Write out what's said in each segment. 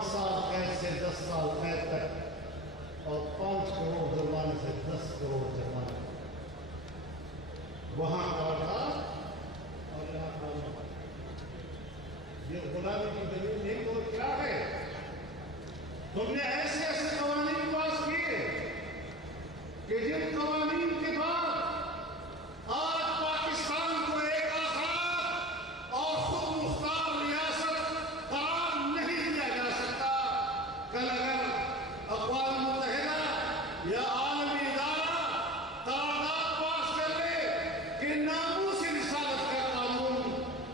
5 سال قید سے 10 سال قید تک اور 5 کروڑ جرمانے سے 10 کروڑ جرمانے، وہاں قرارداد اور یہاں قانون۔ یہ غلامی کی دلیل نہیں تو کیا ہے؟ تم نے ایسے ایسے قوانین پاس کیے کہ جن قوانین کے بعد آج پاکستان کو ایک آزاد اور خود مختار ریاست قرار نہیں دیا جا سکتا۔ کل اگر اقوام متحدہ یا عالمی ادارہ قرارداد پاس کر لے کہ ناموس رسالت کا قانون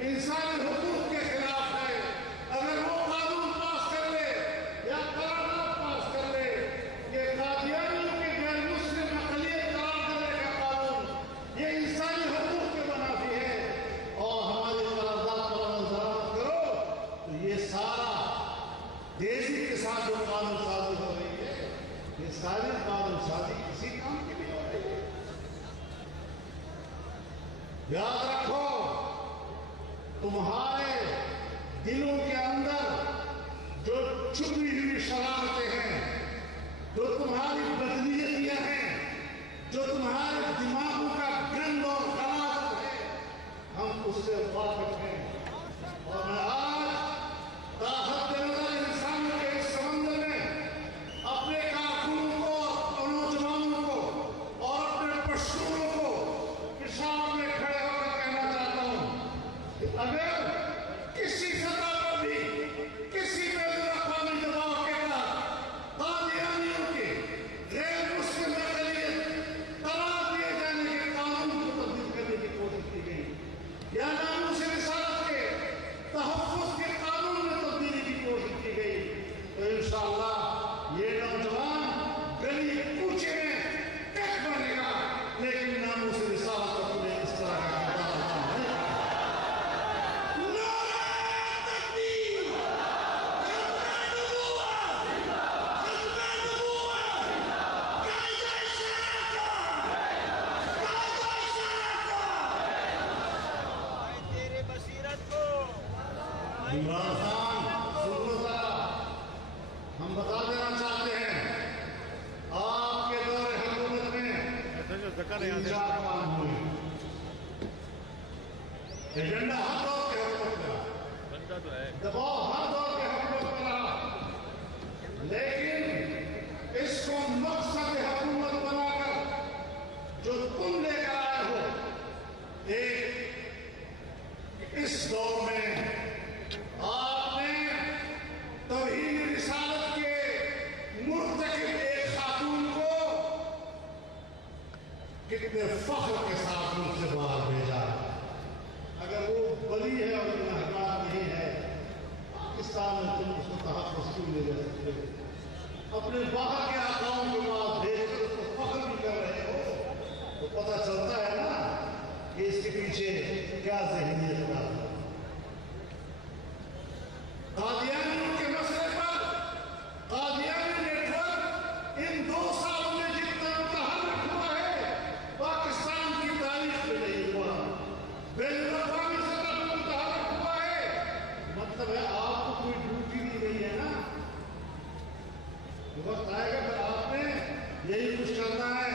انسانی حقوق کے خلاف ہے، اگر وہ قانون پاس کر لے یا قرارداد پاس کر لے کہ قادیانیوں کے غیر مسلم اقلیت قرار دینے کا قانون یہ انسانی حقوق کے منافی ہے اور ہماری قرارداد پر عمل درآمد کرو، تو یہ سارا تیزی کے ساتھ جو قانون سازی ہو رہی ہے یہ ساری قانون سازی اسی کام کے لیے ہو رہی ہے۔ یاد رکھو تمہارے دلوں کے اندر جو چھپی ہوئی شرارتیں ہیں، جو تمہاری بدنیتیاں ہیں، جو تمہارے دماغوں کا گند اور غلاظت ہے، ہم اس سے واقف ہیں۔ اور میں آج طاقت نظر انسان کے اس سمندر میں اپنے کارکنوں کو اور نوجوانوں کو اور اپنے پشتونوں کو کے سامنے کھڑے ہو کر کہنا چاہتا ہوں کہ اگر کسی سطح پر بھی کسی بین الاقوامی دباؤ کے تحت قادیانیوں کے غیر مسلم اقلیت قرار دیے جانے کے قانون کو تبدیل کرنے کی کوشش کی گئی یا ناموس رسالت کے تحفظ کے قانون میں تبدیلی کی کوشش کی گئی، تو انشاءاللہ یہ نوجوان گلی کوچے میں ٹک بنے گا، لیکن ناموس رسالت کو تمہیں اس طرح کا کردار نہیں۔ عمران خان سنو ذرا، ہم بتا دینا چاہتے ہیں آپ کے دور حکومت میں 3-4 کام ہوئے۔ ایجنڈا ہر دور کے حکومت کا دباؤ ہر دور کے حکومت کا رہا، لیکن اس کو مقصد حکومت بنا کر جو تم لے کر آئے ہو، ایک اس دور میں آپ نے توہین رسالت کے مرتکب ایک خاتون کو کتنے فخر کے ساتھ ملک سے باہر بھیجا۔ اگر وہ بلی ہے اور گنہگار نہیں ہے، پاکستان میں تم اس کو تحفظ کیوں نہیں لے سکتے؟ اپنے باہر کے آقاؤں کے پاس بھیج کر اس کو فخر بھی کر رہے ہو، تو پتہ چلتا ہے نا کہ اس کے پیچھے کیا ذہنیت کا ہے۔ قادیانیوں کے مسئلے پر قادیانی نیٹ ورک ان 2 سالوں میں جتنا متحرک ہوا ہے پاکستان کی تاریخ میں نہیں ہوا، بین الاقوامی سطح پر متحرک ہوا ہے۔ مطلب ہے آپ کو کوئی ڈیوٹی دی گئی ہے نا، وقت آئے گا پھر آپ نے یہی کچھ کرنا ہے،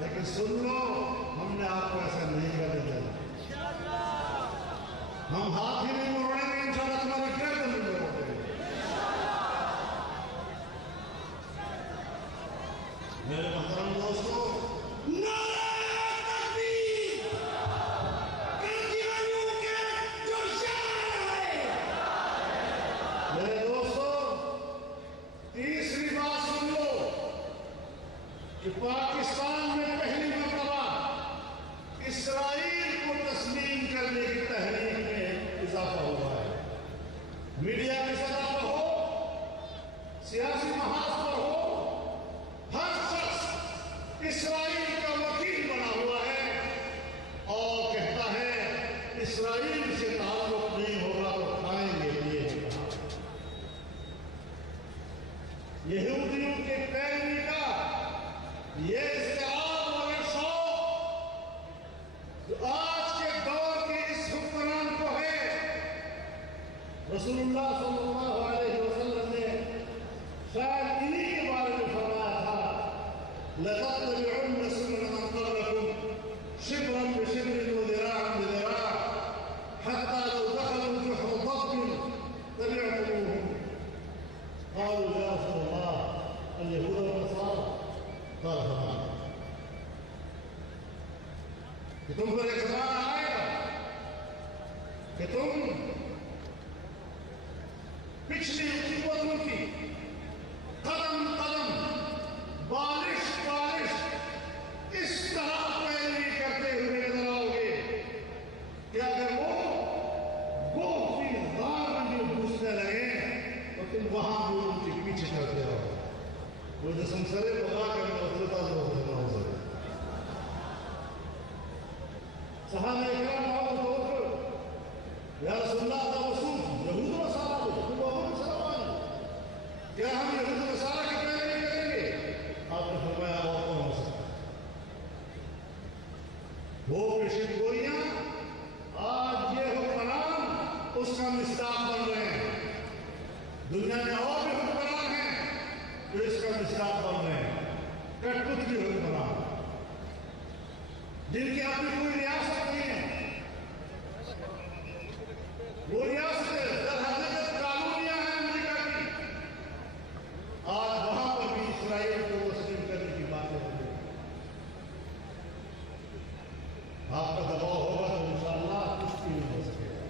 لیکن سن لو ہم نے آپ کو ایسا نہیں کرنے دینا، ہم ہاتھ ہی نہیں موڑیں گے، انشاءاللہ تمہاری گردن نہیں موڑیں گے۔ میرے محترم دوستو، نعرہ تکبیر! قادیانیوں کے جو شعار ہے! میرے دوستو، تیسری بات سن لو کہ پاکستان میں پہلی مرتبہ اسرائیل کو تسلیم کرنے کی تحریک میں اضافہ ہوا ہے۔ میڈیا کی سطح پر ہو، سیاسی محاذ پر ہو، ہر شخص اسرائیل کا وکیل بنا ہوا ہے اور کہتا ہے اسرائیل سے تعلق نہیں ہوگا تو کھائیں گے لیے۔ یہودیوں کے پیروی کا یہ استعار اور شوق جو آج کے دور کے اس حکمران کو ہے، رسول اللہ صلی اللہ علیہ وسلم نے پچھلی قوتوں کی قدم قدم بارش بارش اس طرح پیروی کرتے ہوئے نظر آؤ گے کہ اگر وہ اپنی غار میں جو گھسنے لگے تو تم وہاں بھی ان کے پیچھے کرتے رہو. وہ جسم سرے بغا کرنے وصلتا ہو سکے. صحابہ اکرام آؤ تو یا رسول اللہ کا رسول یہود و نصارہ کو تم بہت مسلمان کیا ہم یہود و نصارہ کی پیروی کریں گے؟ آپ نے فرمایا اور کون ہو سکتا ہے. وہ پیشن گوئیاں آج یہ حکمران اس کا مصداق بن رہے ہیں. دنیا میں اور بھی حکمران ہیں جو اس کا مصداق بن رہے ہیں. کٹپتلی حکمران جن کی اپنی کوئی ریاست نہیں ہے. وہ ریاستیں در حقیقت کالونیاں ہیں امریکہ کی. آج وہاں پر بھی اسرائیل کو تسلیم کرنے کی باتیں ہو رہی ہیں. آپ کا دباؤ ہوگا تو انشاءاللہ کچھ بھی نہیں ہو سکے گا.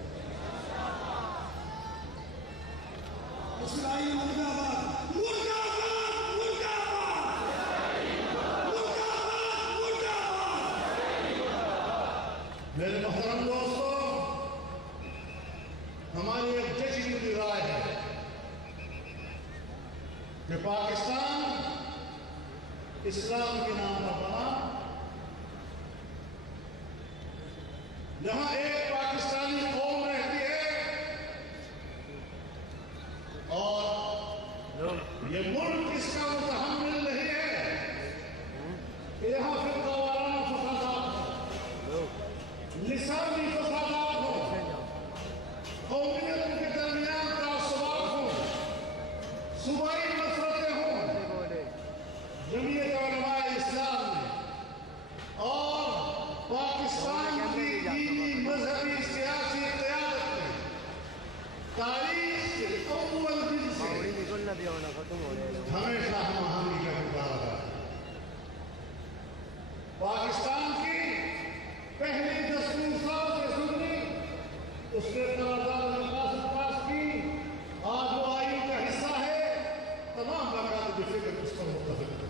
اسرائیل مردہ آباد مردہ آباد مردہ آباد مردہ آباد. میرے محترم دوستو، ہماری ایک ججی کی رائے ہے کہ پاکستان اسلام کے نام پر بنا. یہاں ایک پاکستانی قوم رہتی ہے اور یہ ملک اس کا متحمل نہیں ہے کہ یہاں فرقہ وارانہ فسادات ہو، لسانی فسادات ہو، قومیتوں کے درمیان تعصبات ہوں، صوبائی نفرتیں ہوں. جمعیت علماء اسلام نے اور پاکستان کی دینی مذہبی سیاسی قیادت نے تاریخ کے اول دن سے ہمیشہ ہم آہنگی کا کردار ادا کیا. پاکستان کی پہلی دستور صاحب نے سنی، اس کے قرارداد مقاصد پاس کی. آج وہ آئین کا حصہ ہے. تمام مقاصد فکر اس پر متفق ہے.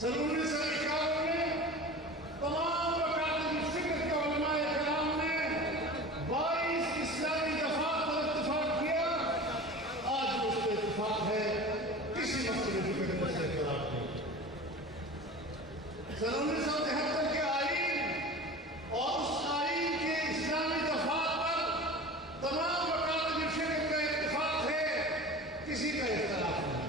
سن 1951 میں تمام مقاصد فکر کے علماء کرام نے 22 اسلامی دفعات پر اتفاق کیا. آج بھی اس پہ اتفاق ہے، کسی مسئلے فکر میں سے اختلاف نہیں. سن 1973 کے آئین اور اس آئین کے اسلامی دفعات پر تمام مقاصد فکر کا اتفاق ہے، کسی کا اختلاف نہیں.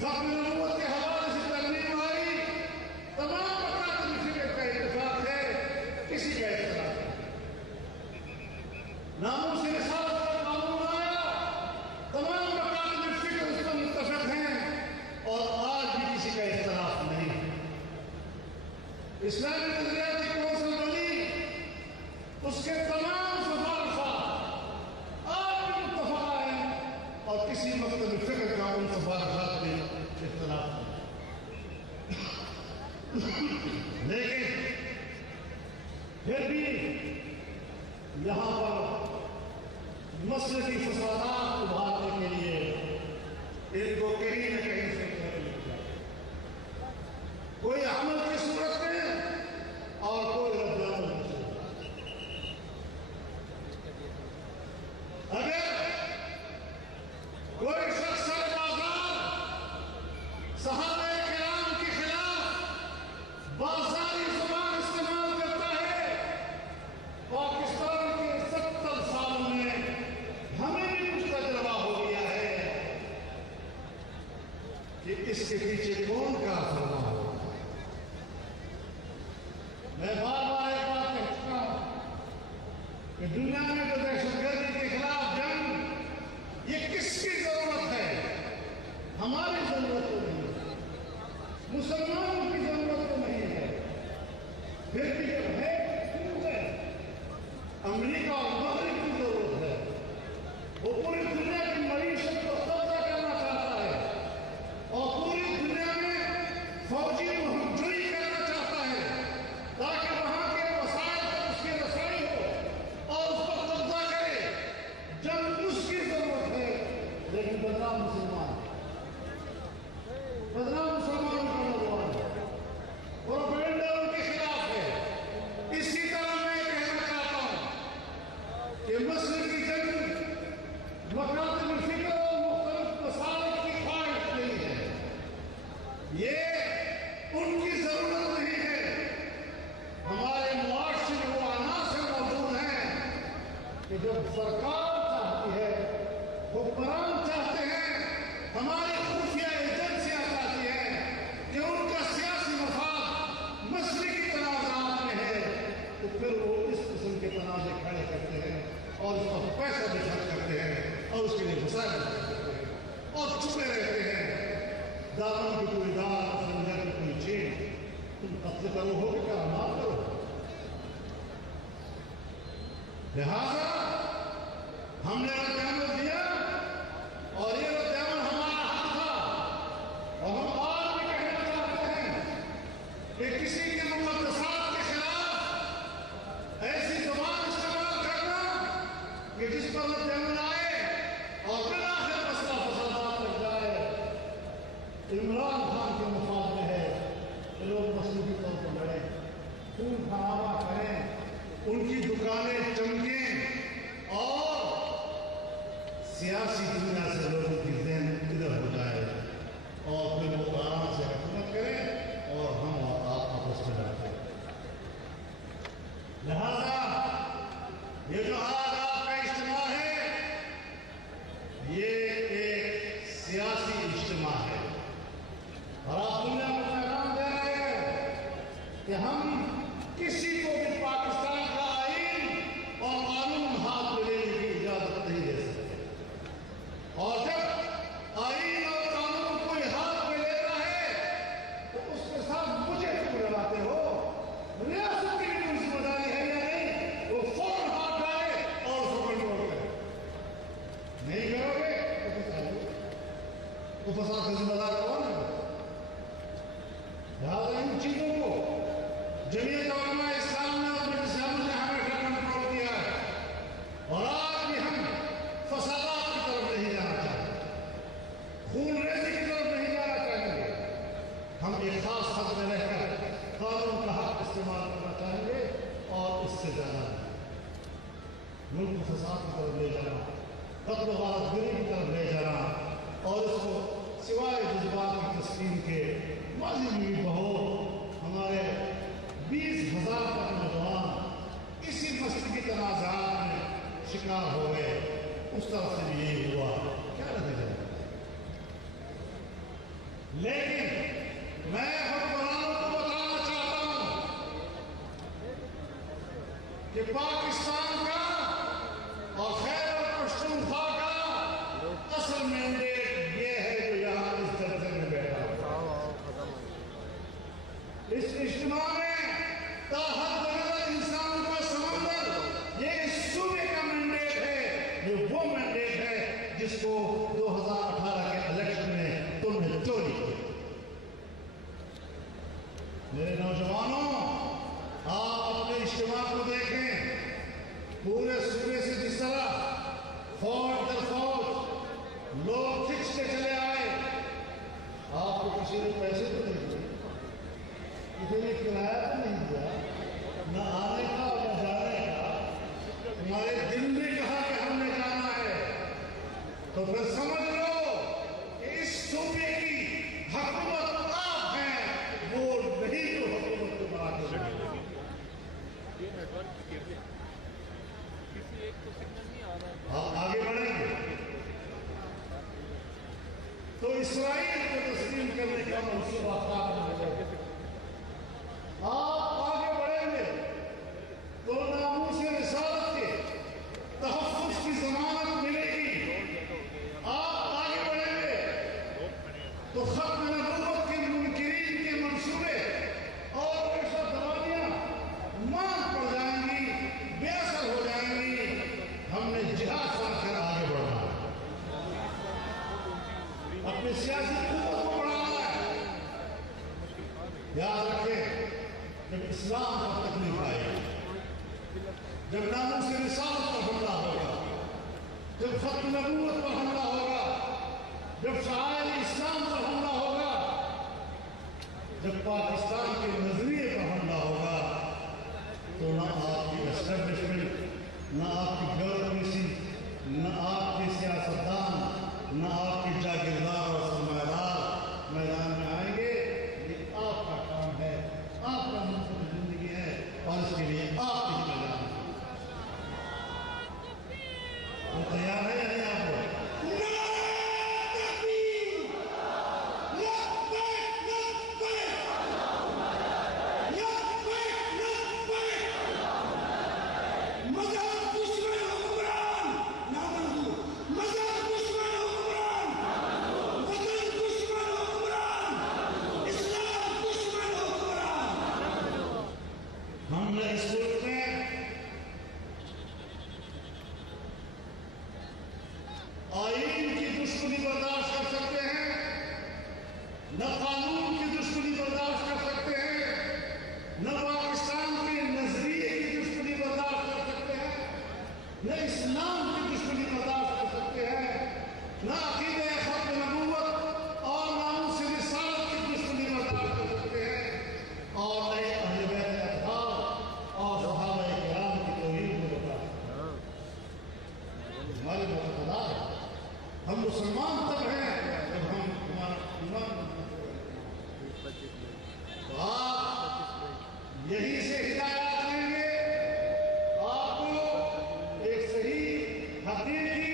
ختم نبوت کے حوالے سے ترمیم آئی، تمام مقاصد فکر کا اتفاق ہے، کسی کا اختلاف نہیں. ناموس رسالت کا قانون آیا، تمام مقاصد فکر اس پر متفق ہیں اور آج بھی کسی کا اختلاف نہیں. اسلامی نظریاتی کونسل بنی، اس کے تمام سفارشات آج بھی متفقہ ہیں اور کسی مکتب فکر کا ان سفارشات میں اختلاف نہیں. لیکن پھر بھی یہاں پر مسلکی فسادات ابھارنے کے لیے ان کو کہیں نہ کہیں سے کوئی عمل کی صورت میں اور کوئی رد عمل کی صورت. اگر کوئی شخص صحابہ کرام کے خلاف بازاری زبان استعمال کرتا ہے، پاکستان کے 70 سالوں میں ہمیں بھی کچھ تجربہ ہو گیا ہے کہ اس کے پیچھے کون کام کرنا ہوگا. میں بار بار ایک بات کہہ چکا ہوں کہ دنیا میں جو دہشت گردی کے خلاف جنگ، یہ کس کی ضرورت ہے؟ ہماری ضرورت تو نہیں ہے، مسلمانوں کی ضرورت تو نہیں ہے. پھر بھی جب ہے کیوں ہے؟ امریکہ اور مغرب کی ضرورت ہے. وہ پوری دنیا کی معیشت کو قبضہ کرنا چاہتا ہے اور پوری دنیا میں فوجی مہم جوئی کرنا چاہتا ہے. کہ جب سرکار چاہتی ہے، حکمران چاہتے ہیں، ہماری خفیہ ایجنسیاں چاہتی ہیں کہ ان کا سیاسی مفاد مسلکی تنازعات میں ہے، تو پھر وہ اس قسم کے تنازع کھڑے کرتے ہیں اور اس پر پیسہ بھی خرچ کرتے ہیں اور اس کے لیے مسائل بھی کرتے ہیں اور چھپے رہتے ہیں۔ دامن کی کوئی دار، سمجھا کی کوئی چین، تم قتل کرو ہو کہ کیا معاف کرو؟ لہذا ہم نے رد عمل دیا اور یہ رد عمل ہمارا حق تھا، اور ہم آج بھی کہنا چاہتے ہیں کہ کسی کے مقدسات کے خلاف ایسی زبان استعمال کرنا کہ جس پر رد عمل آئے اور بالآخر مسئلہ فسادات لگ جائے، عمران خان کے مفاد میں ہے کہ لوگ مسلکی طور پر لڑیں، خون خرابہ کریں، ان کی دکانیں چمکیں اور سیاسی دنیا سے لوگوں کی ذہن ادھر ہو جائے اور پھر وہ آرام سے حکومت کریں اور ہم اور آپ آپس میں لڑتے ہیں۔ لہذا یہ جو آج آپ کا اجتماع ہے، یہ ایک سیاسی اجتماع ہے اور آپ دنیا کو پیغام دے رہے ہیں کہ ہم کسی کو بھی پاکستان کا آئین اور قانون ہاتھ میں لینے کی اجازت نہیں دے سکتے، اور جب آئین اور قانون کوئی ہاتھ میں لیتا ہے تو اس کے ساتھ مجھے کیوں لگاتے ہو؟ ریاست کی بھی کوئی ذمہ داری ہے یا نہیں؟ وہ فوراً ہاتھ ڈالے اور اس کو کنٹرول کرے۔ نہیں کرو گے تو فساد کا ذمہ دار کون ہے؟ لہٰذا ان چیزوں کو جمعیت علماء اسلام نے اور مجلس احمد نے ہمیشہ کنٹرول کیا ہے، اور آج بھی ہم فسادات کی طرف نہیں جانا چاہتے، خون ریزی کی طرف نہیں جانا چاہیں گے۔ ہم ایک خاص حد میں رہ کر قانون کا حق استعمال کرنا چاہیں گے اور اس سے زیادہ ملک کو فساد کی طرف لے جانا، قتل و غارت گری کی طرف لے جانا اور اس کو سوائے جذبات کی تسکین کے ماضی میں بھی بہت ہمارے 20,000 تک نوجوان اسی مسلکی تنازعات میں شکار ہو گئے، اس طرح سے بھی یہی ہوا، کیا نتیجہ ہے؟ لیکن میں حکمرانوں کو بتانا چاہتا ہوں کہ پاکستان کا اور خیبر پختونخوا کا اصل مینڈیٹ یہ ہے جو یہاں اس جلسے میں بیٹھا ہے۔ اس اجتماع میں تاحد نظر انسان کا سمندر یہ اس صوبے کا مینڈیٹ ہے، یہ وہ مینڈیٹ ہے جس کو 2018 کے الیکشن میں تم نے چوری کی۔ میرے نوجوانوں، آپ اپنے اجتماع کو دیکھیں، پورے صوبے سے جس طرح فوج در فوج لوگ کھنچتے چلے آئے، آپ کو کسی نے پیسے تو نہیں دیے، کسی نے کرایہ تو نہیں دیا، نہ آنے کا اور نہ جانے کا، ہمارے دل نے کہا کہ ہم نے جانا ہے، تو پھر سمجھ لو کہ اس صوبے کی حکومت آپ ہیں، وہ نہیں جو حکومت کو بنا کے آپ آگے بڑھیں گے تو اسرائیل کو تسلیم کرنے کا منصوبہ کار ہو جائے گا۔ آپ آگے بڑھیں گے تو ناموس رسالت کے تحفظ کی ضمانت ملے گی۔ آپ آگے بڑھیں گے تو ختم نبوت کے منکرین کے منصوبے اور پیشہ دوانیاں مان پڑ جائیں گی، بے اثر ہو جائیں گی۔ ہم نے جہاد سمجھ کر آگے بڑھنا ہے، اپنی سیاسی قوت کو بڑھانا ہے۔ یاد رکھیں، جب اسلام پر تکلیف آئے گی، جب ناموس رسالت پر حملہ ہوگا، جب ختم نبوت پر حملہ ہوگا، جب شعائر اسلام پر حملہ ہوگا، جب پاکستان کے نظریے پر حملہ ہوگا، تو نہ آپ کی اسٹیبلشمنٹ، نہ آپ کی بیوروکریسی، نہ آپ کے سیاستدان، نہ آپ کے جاگیردار اور سرمایہ دار میدان میں آئیں گے۔ یہ آپ کا کام ہے، آپ کا منصوبہ زندگی ہے اور اس کے لیے آپ کی ذمہ داری ہے۔ ہم نے اس ملک میں آئین کی دشمنی برداشت کر سکتے ہیں، نہ قانون کی دشمنی برداشت کر سکتے ہیں، نہ پاکستان کے نظریے کی دشمنی برداشت کر سکتے ہیں، نہ اسلام کی دشمنی برداشت کر سکتے ہیں، نہ عقیدہ ختم نبوت اور ناموس رسالت کی دشمنی برداشت کر سکتے ہیں، اور نہ اہل بیت اطہار اور صحابہ کرام کی توہین کو برداشت ہمارے معتقدات ہم مسلمان تب ہیں جب ہم ہمارا ایمان تو آپ یہی سے ہدایات لیں گے، آپ کو ایک صحیح حقیقی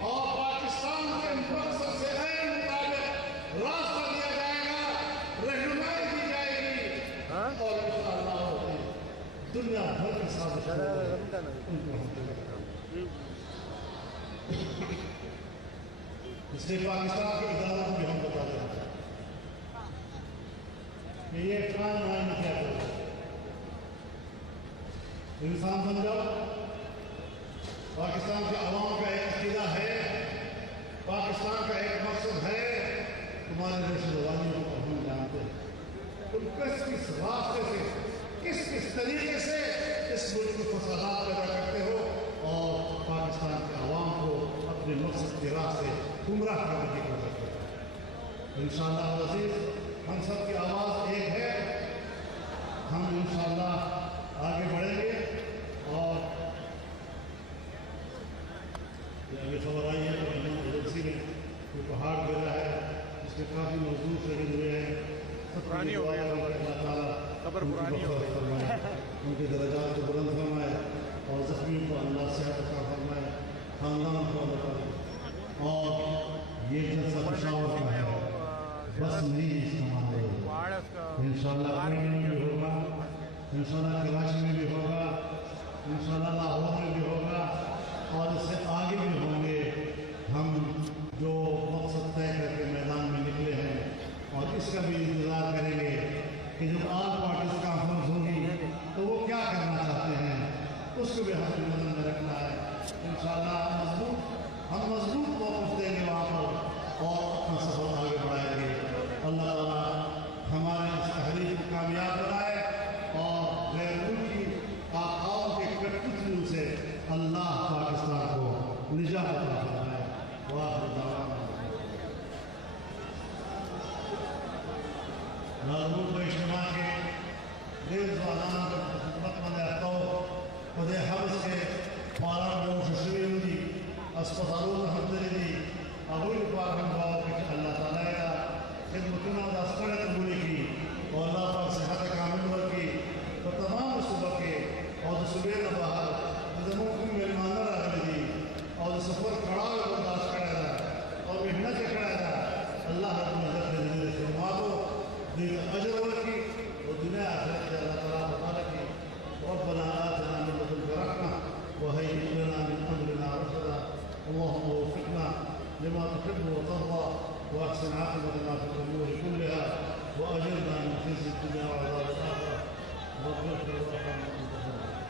اور پاکستان کے مقصد سے غیر مطابق راستہ دیا جائے گا، رہنمائی دی جائے گی، اور انشاءاللہ دنیا بھر کے ساتھ اس لیے پاکستان کی اداروں کو بھی ہم بتا دیں کہ یہ فلان معنی کیا کرے، انسان بن جاؤ، پاکستان کے عوام کا ایک عقیدہ ہے، پاکستان کا ایک مقصد ہے، تمہارے رشتےداریوں کو ہم جانتے ہیں، تم کس راستے سے کس طریقے سے اس ملک میں فسادات پیدا کرتے ہو اور پاکستان کے عوام کو اپنے مقصد کی راہ سے گمراہ کرنے کی کوشش کرتے ہیں۔ انشاءاللہ العزیز ہم سب کی آواز ایک ہے، ہم انشاءاللہ آگے بڑھیں گے، اور یہ ابھی خبر آئی ہے کہ ایجنسی میں کوئی پہاڑ گرا ہے، اس کے کافی موضوع شہید ہوئے ہیں، پرانی ہو گئی اللہ تعالیٰ قبر پرانی ہو گئی، ان کے درجات کو بلند فرمائے اور زخمیوں کو اللہ صحت عطا فرمائے، خاندان کو اللہ، اور یہ جلسہ پشاور کا ہے، بس نہیں اس کا معاملہ، انشاءاللہ پنڈی میں بھی ہوگا، انشاءاللہ کراچی میں بھی ہوگا، انشاءاللہ لاہور میں بھی ہوگا، اور اس سے آگے بھی ہوں گے۔ ہم جو مقصد طے کر کے میدان میں نکلے ہیں، اور اس کا بھی انتظار کریں گے کہ جب آل پارٹیز کانفرنس ہوگی تو وہ کیا کرنا چاہتے ہیں، اس کو بھی ہمیں نظر میں رکھنا ہے۔ انشاءاللہ ہم مضبوط موقف دیں گے وہاں پر، اور اپنا سفر آگے بڑھائیں گے۔ اللہ تعالیٰ ہمارے اس تحریک کو کامیاب بنائے، اور غیر ملکی آقاؤں کے کٹپٹیوں سے اللہ پاکستان کو نجات عطا فرمائے۔ وآخر دعوانا نازمون کو اجتماع کے دل زوالان خدمت مند احتو خدای حبس کے پاران میں ششوی ہوئی اسپتالوں حمدلی دی اول پار ہم دعاوں کی اللہ تعالیٰ کا خدمتنا دا اسکڑ قبولی کی، اور اللہ پاک صحت کامل ورکی تو تمام صبح کے اور صبح باہر زموں کو مہمانہ رہنے دی، اور سفر کھڑا ہوئے برداشت کرے دا اور محنت کرے دا، اللہ رب العزت نے زندگی سے ماتو دین اجر ورکی اور دنیا آخرت کے اللہ تعالیٰ تعالیٰ کی۔ ربنا آتنا من لدنك رحمة وهيئ لنا من أمرنا رشدا، اللهم وفقنا لما تحب وترضى، وأحسن عاقبتنا في الأمور كلها، وأجرنا من خزي الدنيا وعذاب الآخرة، واغفر لنا وارحمنا وأنت خير الراحمين۔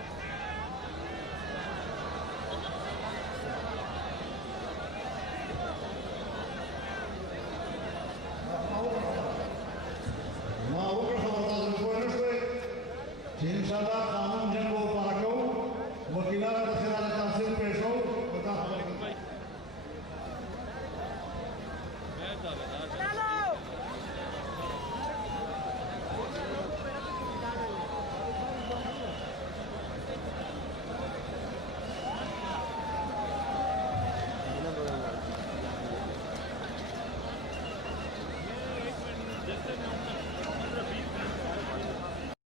ما وقف الله تعالى في انشاء الله